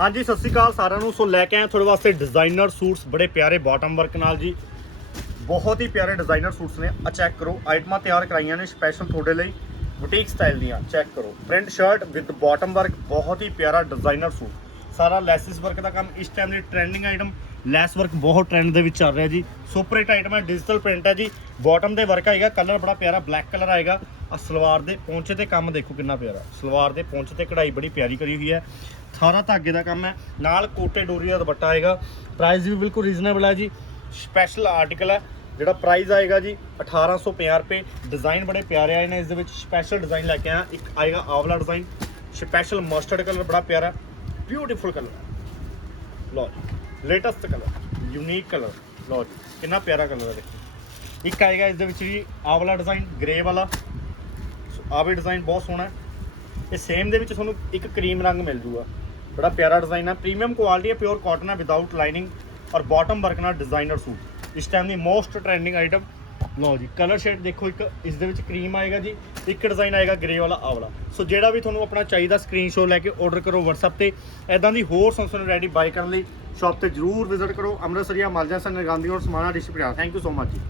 ਹਾਂਜੀ, ਸਤਿ ਸ਼੍ਰੀ ਅਕਾਲ ਸਾਰਿਆਂ ਨੂੰ। ਸੋ ਲੈ ਕੇ ਆਏ ਤੁਹਾਡੇ ਵਾਸਤੇ ਡਿਜ਼ਾਈਨਰ ਸੂਟਸ ਬੜੇ ਪਿਆਰੇ ਬਾਟਮ ਵਰਕ ਨਾਲ ਜੀ। ਬਹੁਤ ਹੀ ਪਿਆਰੇ ਡਿਜ਼ਾਈਨਰ ਸੂਟਸ ਨੇ। ਆ ਚੈੱਕ ਕਰੋ ਆਈਟਮਾਂ ਤਿਆਰ ਕਰਾਈਆਂ ਨੇ ਸਪੈਸ਼ਲ ਤੁਹਾਡੇ ਲਈ। ਬੁਟੀਕ ਸਟਾਈਲ ਦੀਆਂ ਚੈੱਕ ਕਰੋ। Print shirt with bottom work ਬਹੁਤ ਹੀ ਪਿਆਰਾ ਡਿਜ਼ਾਈਨਰ ਸੂਟ ਸਾਰਾ ਲੈਸਿਸ ਵਰਕ ਦਾ ਕੰਮ ਇਸ ਟਾਈਮ ਦੀ ਟ੍ਰੈਂਡਿੰਗ ਆਈਟਮ ਲੈਸ ਵਰਕ ਬਹੁਤ ਟ੍ਰੈਂਡ ਦੇ ਵਿੱਚ ਚੱਲ ਰਿਹਾ ਜੀ। ਸੁਪਰ ਹਿੱਟ ਆਈਟਮ ਹੈ ਡਿਜੀਟਲ ਪ੍ਰਿੰਟ ਹੈ ਜੀ। ਬਾਟਮ ਦੇ ਵਰਕ ਆਏਗਾ ਕਲਰ ਬੜਾ ਪਿਆਰਾ ਬਲੈਕ ਕਲਰ ਆਏਗਾ। ਆ ਸਲਵਾਰ ਦੇ ਪੌਂਚੇ ਤੇ ਕੰਮ ਦੇਖੋ ਕਿੰਨਾ ਪਿਆਰਾ। ਸਲਵਾਰ ਦੇ ਪੌਂਚੇ ਤੇ ਕਢਾਈ ਬੜੀ ਪਿਆਰੀ ਕਰੀ ਹੋਈ ਹੈ। ਸਾਰਾ ਧਾਗੇ ਦਾ ਕੰਮ ਹੈ, ਨਾਲ ਕੋਟੇ ਡੋਰੀ ਦਾ ਦੁਪੱਟਾ ਆਏਗਾ। ਪ੍ਰਾਈਸ ਵੀ ਬਿਲਕੁਲ ਰੀਜ਼ਨੇਬਲ ਹੈ ਜੀ। ਸਪੈਸ਼ਲ ਆਰਟੀਕਲ ਹੈ, ਜਿਹੜਾ ਪ੍ਰਾਈਸ ਆਏਗਾ ਜੀ 1850 ਰੁਪਏ। ਡਿਜ਼ਾਈਨ ਬੜੇ ਪਿਆਰੇ ਆਏ ਨੇ ਇਸ ਦੇ ਵਿੱਚ। ਸਪੈਸ਼ਲ ਡਿਜ਼ਾਈਨ ਲੈ ਕੇ ਆਇਆ। ਇੱਕ ਆਏਗਾ ਆਵਲਾ ਡਿਜ਼ਾਈਨ ਸਪੈਸ਼ਲ ਮਸਟਰਡ ਕਲਰ ਬੜਾ ਪਿਆਰਾ। ਬਿਊਟੀਫੁਲ ਕਲਰ ਲਓ ਲੇਟੈਸਟ ਕਲਰ ਯੂਨੀਕ ਕਲਰ ਲਓ ਕਿੰਨਾ ਪਿਆਰਾ ਕਲਰ ਹੈ ਦੇਖੋ ਇੱਕ ਆਏਗਾ ਇਸ ਦੇ ਵਿੱਚ ਜੀ ਆਹ ਵਾਲਾ ਡਿਜ਼ਾਈਨ ਗ੍ਰੇ ਵਾਲਾ ਆਹ ਵੀ ਡਿਜ਼ਾਈਨ ਬਹੁਤ ਸੋਹਣਾ ਹੈ ਇਹ ਸੇਮ ਦੇ ਵਿੱਚ ਤੁਹਾਨੂੰ ਇੱਕ ਕਰੀਮ ਰੰਗ ਮਿਲ ਜੂਗਾ ਬੜਾ ਪਿਆਰਾ ਡਿਜ਼ਾਈਨ ਹੈ ਪ੍ਰੀਮੀਅਮ ਕੁਆਲਿਟੀ ਹੈ ਪਿਓਰ ਕਾਟਨ ਹੈ ਵਿਦਆਊਟ ਲਾਈਨਿੰਗ ਔਰ ਬਾਟਮ ਵਰਕ ਨਾਲ ਡਿਜ਼ਾਈਨਰ ਸੂਟ ਇਸ ਟਾਈਮ ਦੀ ਮੋਸਟ ਟ੍ਰੈਂਡਿੰਗ ਆਈਟਮ ਲਓ ਜੀ ਕਲਰ ਸ਼ੇਡ ਦੇਖੋ ਇੱਕ, ਇਸ ਦੇ ਵਿੱਚ ਕਰੀਮ ਆਏਗਾ ਜੀ, ਇੱਕ ਡਿਜ਼ਾਈਨ ਆਏਗਾ ਗ੍ਰੇ ਵਾਲਾ ਆਹ ਵਾਲਾ ਸੋ ਜਿਹੜਾ ਵੀ ਤੁਹਾਨੂੰ ਆਪਣਾ ਚਾਹੀਦਾ ਸਕਰੀਨਸ਼ਾਟ ਲੈ ਕੇ ਆਰਡਰ ਕਰੋ WhatsApp ਤੇ ਐਦਾਂ ਦੀ ਹੋਰ ਸੰਸਨ ਰੈਡੀ ਬਾਈ ਕਰਨ ਲਈ ਸ਼ਾਪ ਤੇ ਜਰੂਰ ਵਿਜ਼ਿਟ ਕਰੋ। ਅੰਮ੍ਰਿਤਸਰੀਆ, ਮਾਲਜਾ ਸਨ ਨਿਗਾਂਦੀ ਔਰ Samana district thank you so much ਜੀ।